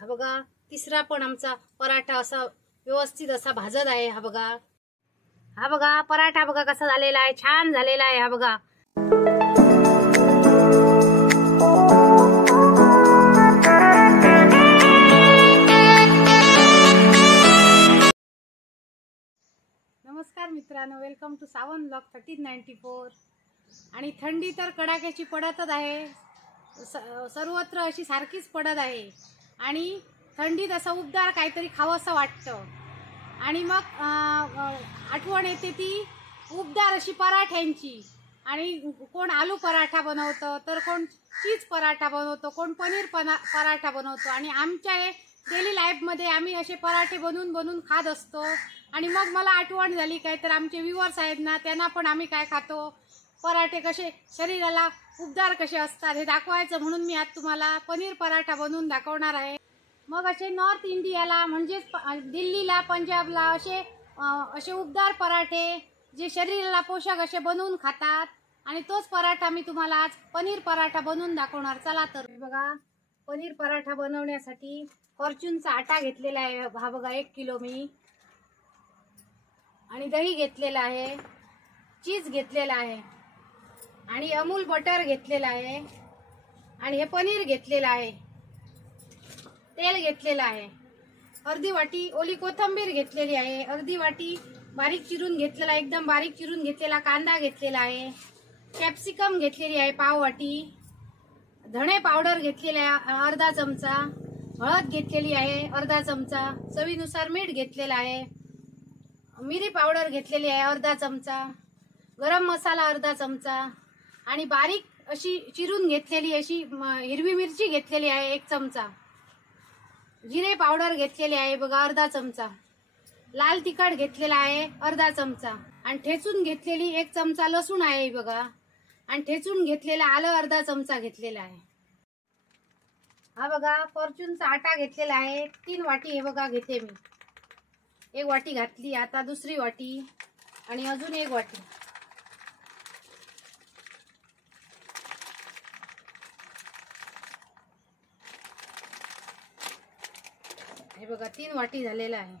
हा बघा तिसरा पण आमचा पराठा असा व्यवस्थित असा भाजत आहे। हा बघा पराठा बघा कसा झालेला आहे, छान झालेला आहे। हा बघा नमस्कार मित्रांनो, वेलकम टू सावन ब्लॉग 1394। आणि थंडी तर कडाक्याची पडतच आहे, सर्वत्र अशी सारखीच पडत आहे। आणि थंडीत असं उबदार काहीतरी खावंसं वाटतं आणि मग आठवण येते ती उबदार अशी पराठ्यांची। आणि कोण आलू पराठा बनवतं, तर कोण चीज पराठा बनवतो, कोण पनीर पराठा बनवतो। आणि आमच्या डेली लाईफमध्ये आम्ही असे पराठे बनवून खात असतो। आणि मग मला आठवण झाली काय, तर आमचे व्ह्यूअर्स आहेत ना, त्यांना पण आम्ही काय खातो, पराठे कसे शरीराला उबदार कसे असतात हे दाखवायचं म्हणून मी आज तुम्हाला पनीर पराठा बनवून दाखवणार आहे। मग असे नॉर्थ इंडियाला म्हणजेच दिल्लीला, पंजाबला असे उबदार पराठे जे शरीराला पोषक असे बनवून खातात। आणि तोच पराठा मी तुम्हाला आज पनीर पराठा बनवून दाखवणार। चला तर बघा, पनीर पराठा बनवण्यासाठी फॉर्च्यूनचा आटा घेतलेला आहे। हा बघा 1 किलो मी, आणि दही घेतलेला आहे, चीज घेतलेला आहे, आणि अमूल बटर घेतलेला आहे, आणि हे पनीर घेतलेलं आहे, तेल घेतलेलं आहे, अर्धी वाटी ओली कोथिंबीर घेतलेली आहे, अर्धी वाटी बारीक चिरून घेतलेला, एकदम बारीक चिरून घेतलेला कांदा घेतलेला आहे, कॅप्सिकम घेतलेली आहे पाव वाटी, धणे पावडर घेतलेला आहे अर्धा चमचा, हळद घेतलेली आहे अर्धा चमचा, चवीनुसार मीठ घेतलेला आहे, मिरी पावडर घेतलेली आहे अर्धा चमचा, गरम मसाला अर्धा चमचा, आणि बारीक अशी चिरून घेतलेली अशी हिरवी मिरची घेतलेली आहे 1 चमचा, जिरे पावडर घेतलेली आहे बघा अर्धा चमचा, लाल तिखट घेतलेला आहे अर्धा चमचा, आणि ठेचून घेतलेली 1 चमचा लसूण आहे बघा, आणि ठेचून घेतलेला आलं अर्धा चमचा घेतलेला आहे। हा बघा फॉर्च्यूनचा आटा घेतलेला आहे 3 वाटी, हे बघा घेते मी, 1 वाटी घातली, आता दुसरी वाटी, आणि अजून 1 वाटी। हे बघा 3 वाटी झालेला आहे।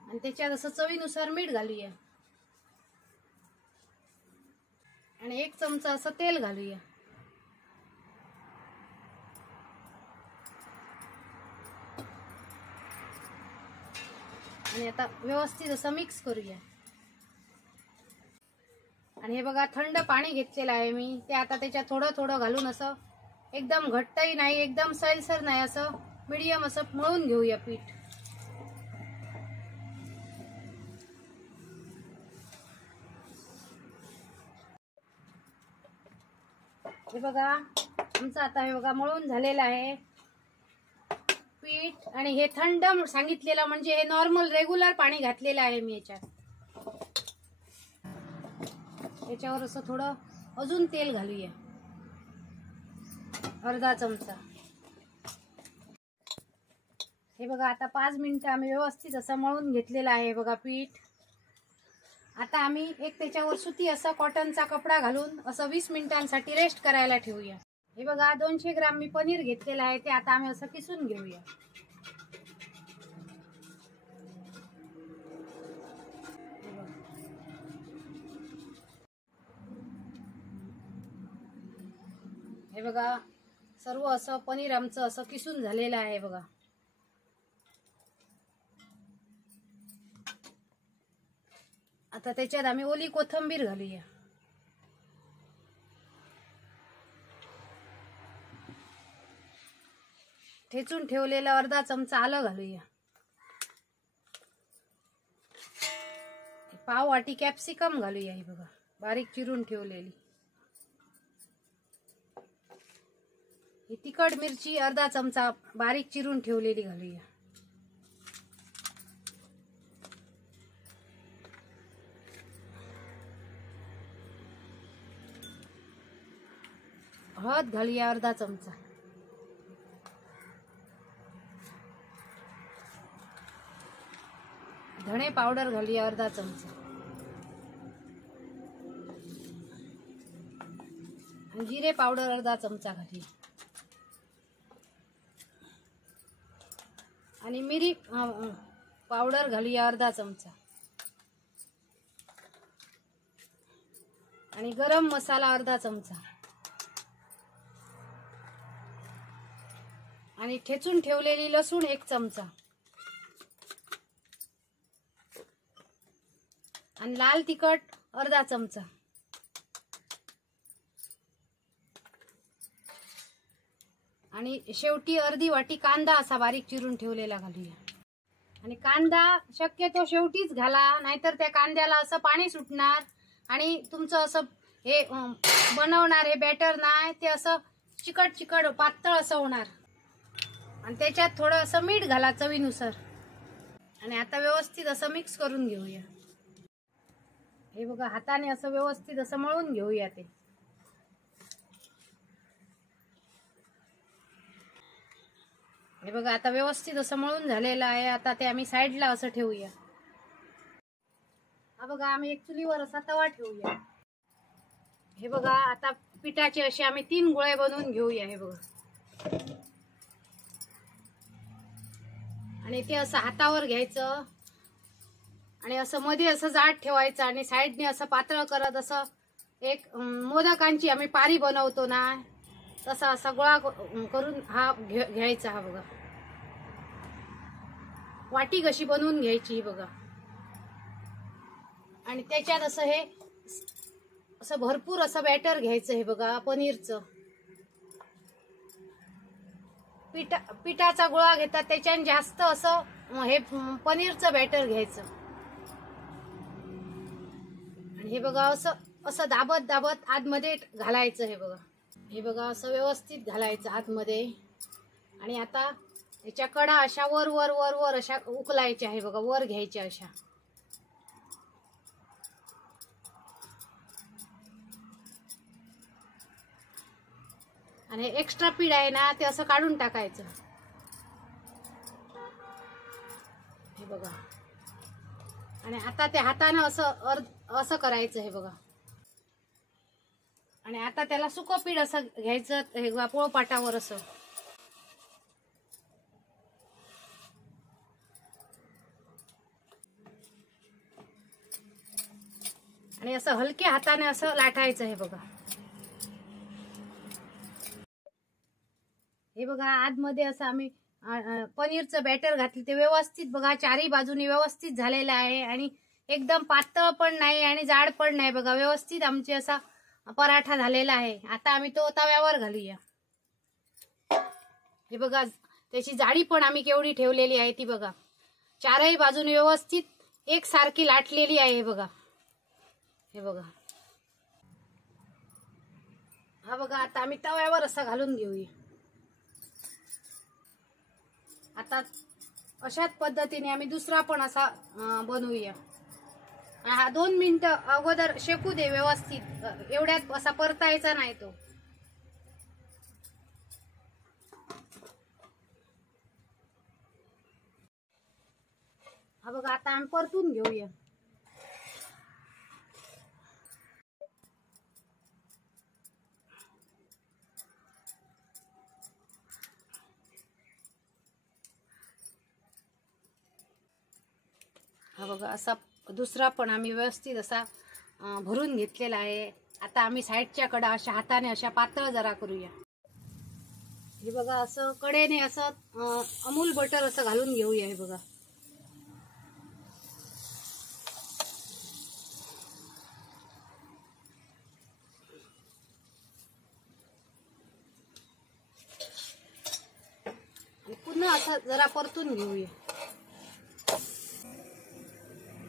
आणि त्याच्यात असं चवीनुसार मीठ घालूया, आणि 1 चमचा असं तेल घालूया, आणि आता व्यवस्थित असं मिक्स करूया। आणि हे बघा थंड पाणी घेतलेलं आहे मी, ते आता त्याच्यात थोडं थोडं घालून असं एकदम घट्टही नाही एकदम सैलसर नाही, असं मीडियम असं मळून घेऊया पीठ। हे बघा आमचं आता हे बघा मळून झालेलं आहे पीठ, आणि हे थंड सांगितलेलं म्हणजे हे नॉर्मल रेग्युलर पाणी घातलेलं आहे मी याच्यात। याच्यावर असं थोडं अजून तेल घालूया अर्धा चमचा। हे बघा आता 5 मिनिटं आम्ही व्यवस्थित असं मळून घेतलेलं आहे बघा पीठ। आता आम्ही एक त्याच्यावर सुती असा कॉटनचा कपडा घालून असं 20 मिनिटांसाठी रेस्ट करायला ठेवूया। हे बघा 200 ग्राम मी पनीर घेतलेलं आहे, ते आता आम्ही असं किसून घेऊया। हे बघा सर्व असं पनीर आमचं असं किसून झालेलं आहे बघा। आता त्याच्यात आम्ही ओली कोथिंबीर घालूया, ठेचून ठेवलेलं अर्धा चमचा आलं घालूया, पाव वाटी कॅप्सिकम घालूया, ही बघा बारीक चिरून ठेवलेली, ही तिखट मिरची अर्धा चमचा बारीक चिरून ठेवलेली घालूया, हळद घालूया अर्धा चमचा, धणे पावडर घालूया अर्धा चमचा, जिरे पावडर अर्धा चमचा घाली आणि मिरी पावडर घालूया अर्धा चमचा आणि गरम मसाला अर्धा चमचा आणि ठेचून ठेवलेली लसूण 1 चमचा आणि लाल तिखट अर्धा चमचा आणि शेवटी अर्धी वाटी कांदा असा बारीक चिरून ठेवलेला घालूया आणि कांदा शक्यतो शेवटीच घाला, नाहीतर त्या कांद्याला असं पाणी सुटणार आणि तुमचं असं हे बनवणार हे बॅटर नाही ते असं चिकट चिकट पातळ असं होणार आणि त्याच्यात थोडं असं मीठ घाला चवीनुसार आणि आता व्यवस्थित असं मिक्स करून घेऊया। हे बघा हाताने असं व्यवस्थित असं मळून घेऊया ते। हे बघा आता व्यवस्थित असं मळून झालेलं आहे। आता ते आम्ही साईडला असं ठेवूया। हा बघा आम्ही एक चुलीवर असा तवा ठेवूया। हे बघा आता पिठाचे असे आम्ही 3 गोळे बनवून घेऊया। हे बघा आणि ते असं हातावर घ्यायचं आणि असं मध्ये असं जाड ठेवायचं आणि साईडने असं पातळ करत असं एक मोदकांची आम्ही पारी बनवतो ना तसा असा गोळा करून हा घ्यायचा। हा बघा वाटी कशी बनवून घ्यायची बघा आणि त्याच्यात असं हे असं भरपूर असं बॅटर घ्यायचं। हे बघा पनीरचं पिठाचा गोळा घेतात त्याच्याने जास्त असं हे पनीरचं बॅटर घ्यायचं आणि हे बघा असं असं दाबत दाबत आतमध्ये घालायचं। हे बघा असं व्यवस्थित घालायचं आतमध्ये आणि आता याच्या कडा अशा वर वर वर वर अशा उकलायच्या। हे बघा वर घ्यायच्या अशा आणि एक्स्ट्रा पीठ आहे ना ते असं काढून टाकायचं। हे बघा आणि आता ते हाताने असं असं करायचं। हे बघा आणि आता त्याला सुकं पीठ असं घ्यायचं। हे बघा पोळपाटावर असं आणि असं हलक्या हाताने असं लाटायचं। हे बघा हे बघा आतमध्ये असं आम्ही पनीरचं बॅटर घातलं ते व्यवस्थित बघा चारही बाजूनी व्यवस्थित झालेलं आहे आणि एकदम पातळ पण नाही आणि जाड पण नाही। बघा व्यवस्थित आमचे असा पराठा झालेला आहे। आता आम्ही तो तव्यावर घालूया। हे बघा त्याची जाडी पण आम्ही केवढी ठेवलेली आहे ती बघा चारही बाजूने व्यवस्थित एकसारखी लाटलेली आहे। हे बघा हा बघा आता आम्ही तव्यावर असं घालून घेऊया। आता अशाच पद्धतीने आम्ही दुसरा पण असा बनवूया। हा 2 मिनिटं अगोदर शेकू दे व्यवस्थित, एवढ्यात असा परतायचा नाही तो। हा बघा आता आम्ही परतून घेऊया। हा बघा असा दुसरा पण आम्ही व्यवस्थित असा भरून घेतलेला आहे। आता आम्ही साईडच्या कडा अशा हाताने अशा पातळ जरा करूया। हे बघा असं कडेने असं अमूल बटर असं घालून घेऊया। हे बघा आणि पुन्हा असं जरा परतून घेऊया।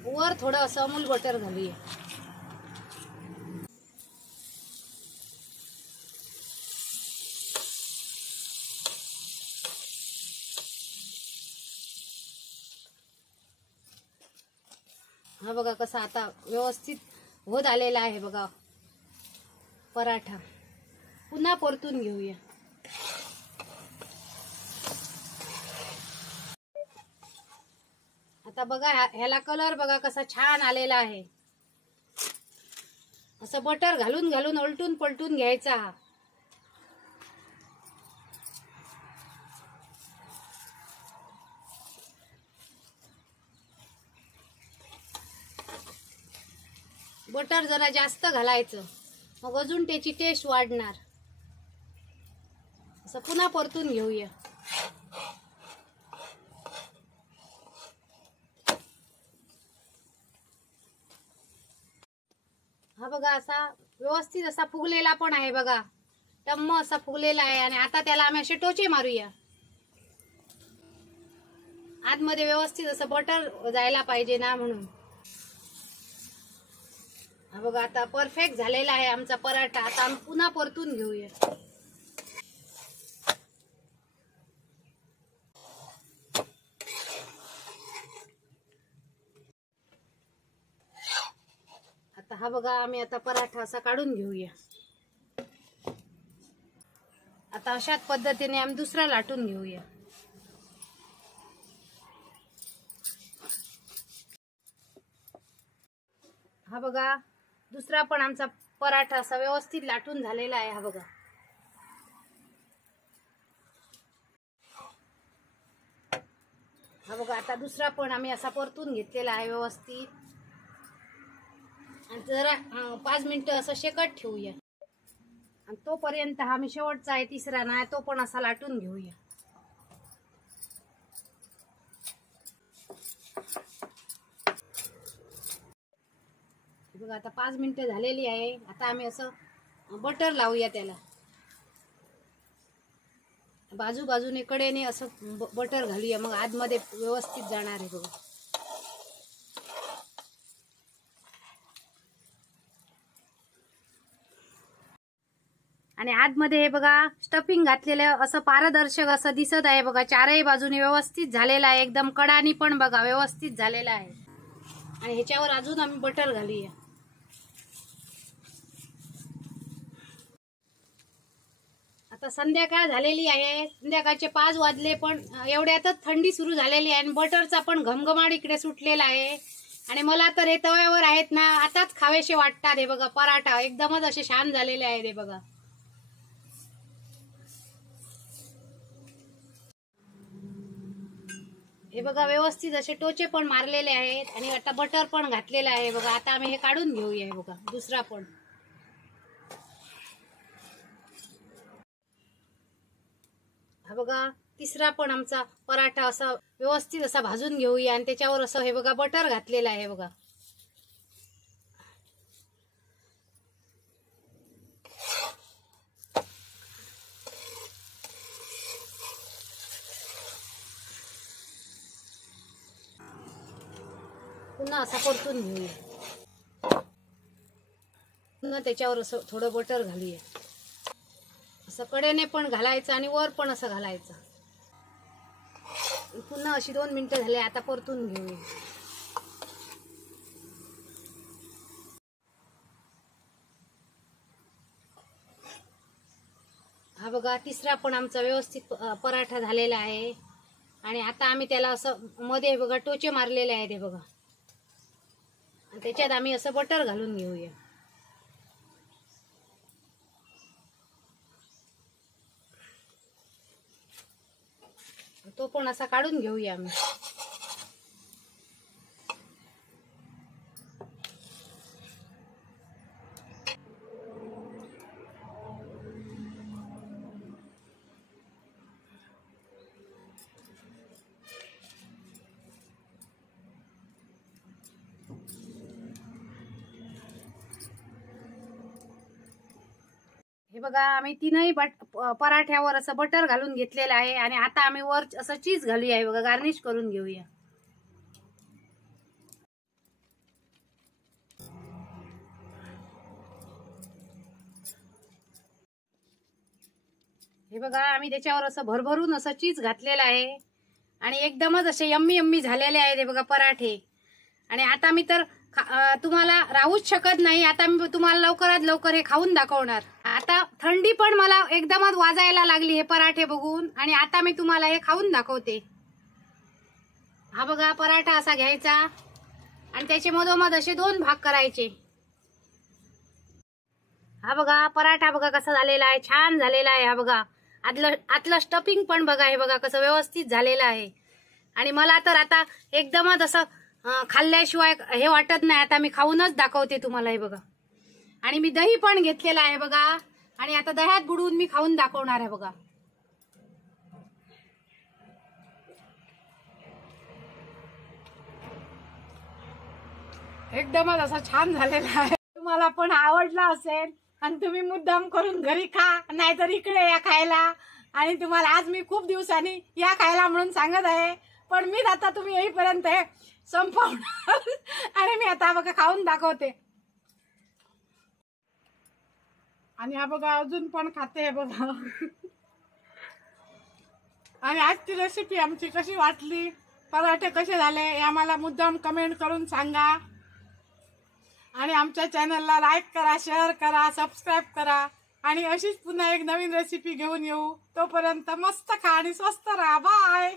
वर थोडं असं अमूल बटर घालूया। हा बघा कसा आता व्यवस्थित होत आलेला आहे बघा पराठा। पुन्हा परतून घेऊया। आता बघा ह्याला कलर बघा कसा छान आलेला आहे। असं बटर घालून घालून उलटून पलटून घ्यायचा. बटर जरा जास्त घालायचं, मग अजून त्याची टेस्ट वाढणार. असं पुन्हा परतून घेऊया. हा बघा असा व्यवस्थित असा फुगलेला पण आहे बघा, टम्म असा फुगलेला आहे. आणि आता त्याला आम्ही असे टोचे मारूया. आतमध्ये व्यवस्थित असं बटर जायला पाहिजे ना, म्हणून. हा बघा आता परफेक्ट झालेला आहे आमचा पराठा. आता आम्ही पुन्हा परतून घेऊया. आता हा बघा आम्ही आता पराठा असा काढून घेऊया. आता अशाच पद्धतीने आम्ही दुसरा लाटून घेऊया. हा बघा दुसरा पण आमचा पराठा असा व्यवस्थित लाटून झालेला आहे. हा बघा आता दुसरा पण आम्ही असा परतून घेतलेला आहे व्यवस्थित. आणि जरा 5 मिनिटं असं शेकत ठेवूया. आणि तोपर्यंत हा मी शेवटचा आहे तिसरा ना, तो पण असा लाटून घेऊया. बघा आता 5 मिनिटं झालेली आहे. आता आम्ही असं बटर लावूया त्याला. बाजूबाजूने कडेने असं बटर घालूया, मग आतमध्ये व्यवस्थित जाणार आहे बघा. आणि आतमध्ये हे बघा स्टफिंग घातलेलं असं पारदर्शक असं दिसत आहे बघा. चारही बाजूने व्यवस्थित झालेला आहे. एकदम कडानी पण बघा व्यवस्थित झालेला आहे. आणि ह्याच्यावर अजून आम्ही बटर घालूया. आता संध्याकाळ झालेली आहे. संध्याकाळचे 5 वाजले, पण एवढ्यातच थंडी सुरू झालेली आहे. आणि बटरचा पण घमघमाट इकडे सुटलेला आहे. आणि मला तर हे तव्यावर आहेत ना आताच खावेसे वाटतात. हे बघा पराठा एकदमच असे छान झालेले आहेत. हे बघा हे बघा व्यवस्थित असे टोचे पण मारलेले आहेत. आणि आता बटर पण घातलेलं आहे बघा. आता आम्ही हे काढून घेऊया. हे बघा दुसरा पण. हा बघा तिसरा पण आमचा पराठा असा व्यवस्थित असा भाजून घेऊया. आणि त्याच्यावर असं हे बघा बटर घातलेलं आहे बघा. पुन्हा असा परतून घेऊया. पुन्हा त्याच्यावर असं थोडं बटर घालूया. असं कडेने पण घालायचं आणि वर पण असं घालायचं. पुन्हा अशी 2 मिनिटं झाले. आता परतून घेऊया. हा बघा तिसरा पण आमचा व्यवस्थित पराठा झालेला आहे. आणि आता आम्ही त्याला असं मध्ये बघा टोचे मारलेले आहेत. हे बघा आणि त्याच्यात आम्ही असं बटर घालून घेऊया. तो पण असा काढून घेऊया आम्ही. हे बघा आम्ही तीनही पराठ्यावर असं बटर घालून घेतलेलं आहे. आणि आता आम्ही वर असं चीज घालूया. हे बघा गार्निश करून घेऊया. हे बघा आम्ही त्याच्यावर असं भरभरून असं चीज घातलेलं आहे. आणि एकदमच असे यम्मी यम्मी झालेले आहेत हे बघा पराठे. आणि आता मी तर तुम्हाला राहूच शकत नाही. आता मी तुम्हाला लवकरात लवकर हे खाऊन दाखवणार. आता थंडी पण मला एकदमच वाजायला लागली हे पराठे बघून. आणि आता मी तुम्हाला हे खाऊन दाखवते. हा बघा पराठा असा घ्यायचा आणि त्याचे मधोमध असे 2 भाग करायचे. हा बघा पराठा बघा कसा झालेला आहे, छान झालेला आहे. हा बघा आतलं स्टफिंग पण बघा, हे बघा कसं व्यवस्थित झालेलं आहे. आणि मला तर आता एकदमच असं खाल्ल्याशिवाय हे वाटत नाही. आता मी खाऊनच दाखवते तुम्हाला. हे बघा, आणि मी दही पण घेतलेलं आहे बघा, आणि आता दह्यात बुडवून मी खाऊन दाखवणार आहे बघा. एकदमच असं छान झालेला आहे. तुम्हाला पण आवडला असेल आणि तुम्ही मुद्दाम करून घरी खा, नाहीतर इकडे या खायला. आणि तुम्हाला आज मी खूप दिवसांनी या खायला म्हणून सांगत आहे, पण मी आता तुम्ही येईपर्यंत हे संपवणार. आणि मी आता बघा खाऊन दाखवते. आणि हा बघा अजून पण खाते बघा. आणि आजची रेसिपी आमची कशी वाटली, पराठे कसे झाले हे आम्हाला मुद्दाम कमेंट करून सांगा. आणि आमच्या चॅनलला लाईक करा, शेअर करा, सबस्क्राईब करा. आणि अशीच पुन्हा एक नवीन रेसिपी घेऊन येऊ. तोपर्यंत मस्त खा आणि स्वस्त राहा. बाय.